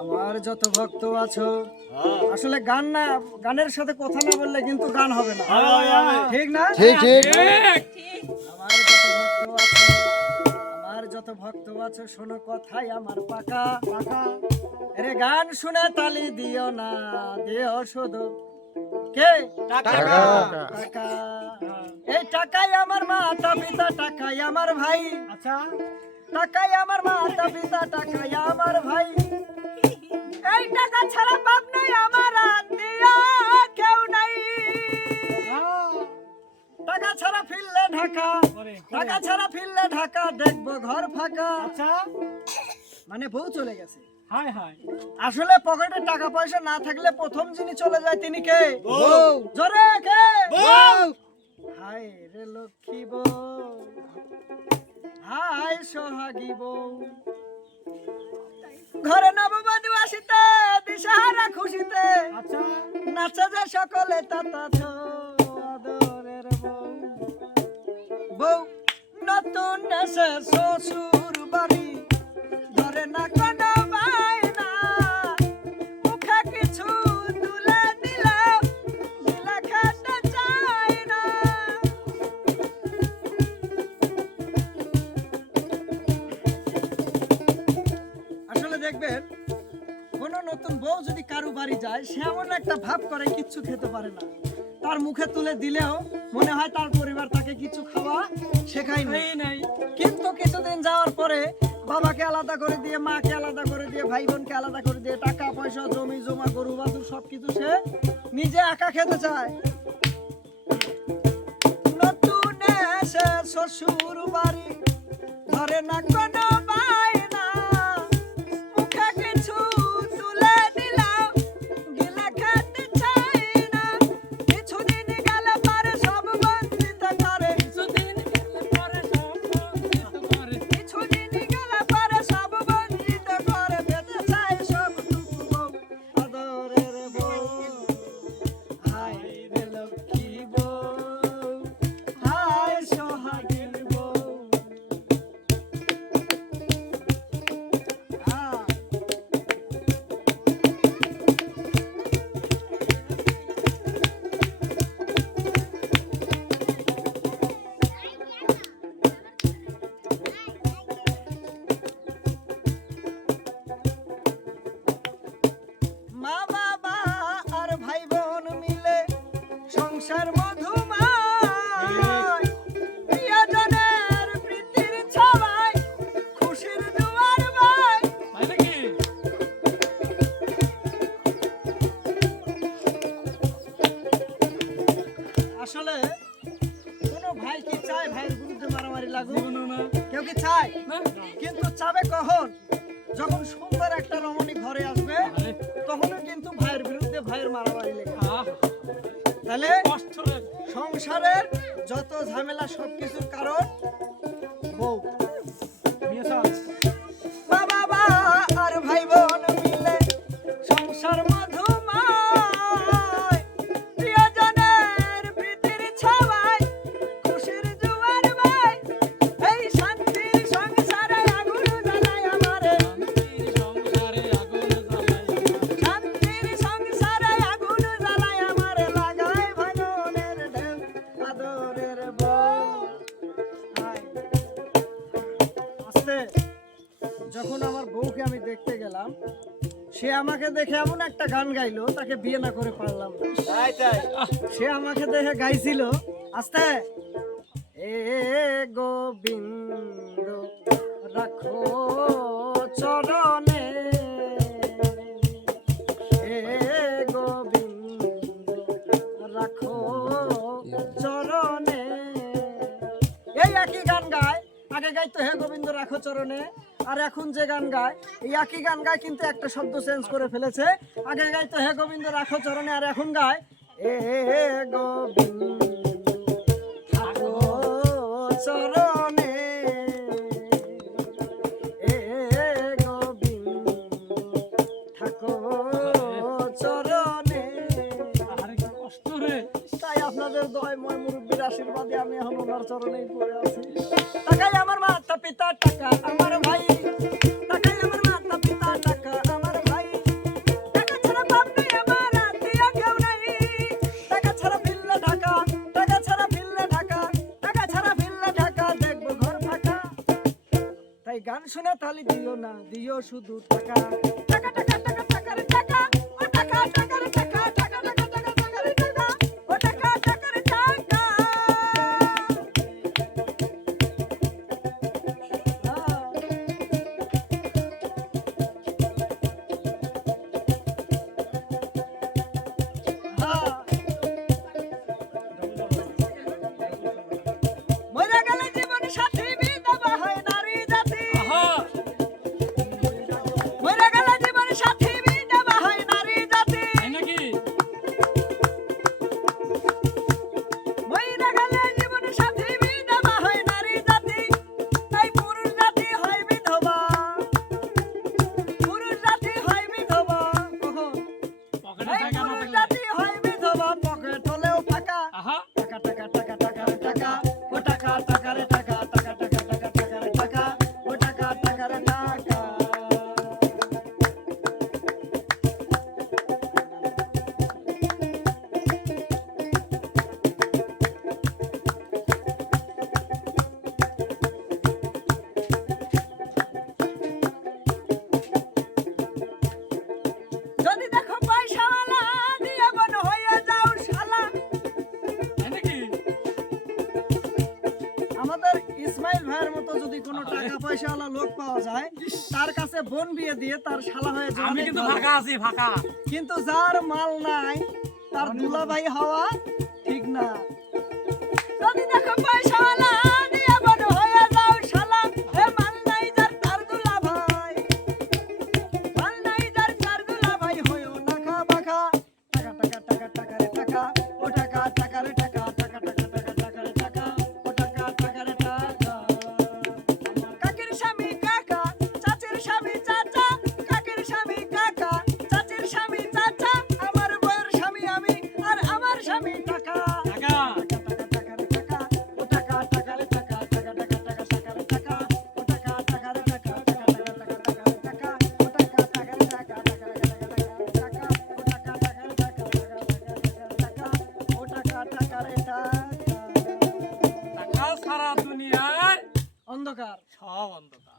আমার যত ভক্ত আছো আসলে গান না গানের সাথে কথা না বললে কিন্তু গান হবে না। ঠিক না? ঠিক ঠিক। আমার যত ভক্ত আছো আমার যত ভক্ত আছো শোনো কথাই আমার পাকা পাকা। আরে গান শুনে তালি দিও না দিও শুধু। কে? টাকা। টাকা। এই টাকাই আমার মাতা পিতা টাকাই আমার ভাই। আচ্ছা? টাকাই আমার মাতা ঢাকা। টাকা ছাড়া ফিরলে ঢাকা দেখব ঘর ফাঁকা। আচ্ছা। মানে বউ চলে গেছে। হাই হাই আসলে পকেটে টাকা পয়সা না থাকলে প্রথম যিনি চলে যায় তিনি কে? বউ। জোরে কে? বউ। হাই রে লক্ষ্মী বউ। হাই সোহাগী বউ। ঘরে নববধূ আসিতে দিশাহারা খুশিতে। আচ্ছা। নাচে যে সকলে তাতাছ আদরের বউ। বউ, নতুন এসে শ্বশুর বাড়ি। ধরে না কোনো বায়না, মুখে কিছু তুলে দিলে দিলে খেতে চায় না। আসলে দেখবেন, কোন নতুন বউ যদি কারও বাড়ি যায়, সে এমন একটা ভাব করে কিচ্ছু খেতে পারে না। তার মুখে তুলে দিলেও মনে হয় তার পরিবার তাকে কিছু খাওয়া শেখায় নাই। কিন্তু কিছুদিন যাওয়ার পরে বাবাকে আলাদা করে দিয়ে মাকে আলাদা করে দিয়ে ভাই বোনকে আলাদা করে দিয়ে টাকা পয়সা জমি জমা গরু বাছুর সবকিছু সে নিজে একা খেতে চায়। নতুন এসে শ্বশুর বাড়ি ধরে না কেউ কি চায়? কিন্তু চাবে কখন? যখন সুন্দর একটা রমণী ঘরে আসবে তখনও কিন্তু ভাইয়ের বিরুদ্ধে ভাইয়ের মারামারি লেখা। তাহলে সংসারের যত ঝামেলা সবকিছুর কারণ যখন আমার বউকে আমি দেখতে গেলাম। সে আমাকে দেখে এমন একটা গান গাইলো তাকে বিয়ে না করে পারলাম সে আমাকে দেখে গাইছিল আস্তে। এ গোবিন্দ রাখো চরণে। এ গোবিন্দ রাখো চরণে। এই একই গান গায়। আগে গাইতো হে গোবিন্দ রাখো চরণে। আর এখন যে গান গায়, এই একই গান গায় কিন্তু একটা শব্দ চেঞ্জ করে ফেলেছে আগে গাইতো হে গোবিন্দ, রাখো চরণে, আর এখন গায়, এ গোবিন্দ চরণে। তাই আপনাদের দয় ময় মুরব্বীর আশীর্বাদে আমি এখন ওনার চরণেই পড়ে আছি টাকাই আমার মাতা পিতা টাকা আমার ভাই। ঢাকা ছাড়া ঢাকা ছাড়া ঢাকা, দেখব ঘর তাই গান শুনে তালি দিও না, দিও শুধু টাকা। টাকা টাকা টাকা টাকা টাকা টাকা টাকা টাকা। যদি কোনো টাকা পয়সা ওলা লোক পাওয়া যায় তার কাছে বোন বিয়ে দিয়ে তার শালা হয়ে যাবে আমি কিন্তু ফাঁকা আছি ফাঁকা। কিন্তু যার মাল নাই তার দুলাভাই হওয়া ঠিক না। আমি টাকা। টাকা। সারা দুনিয়ার অন্ধকার। সব অন্ধকার।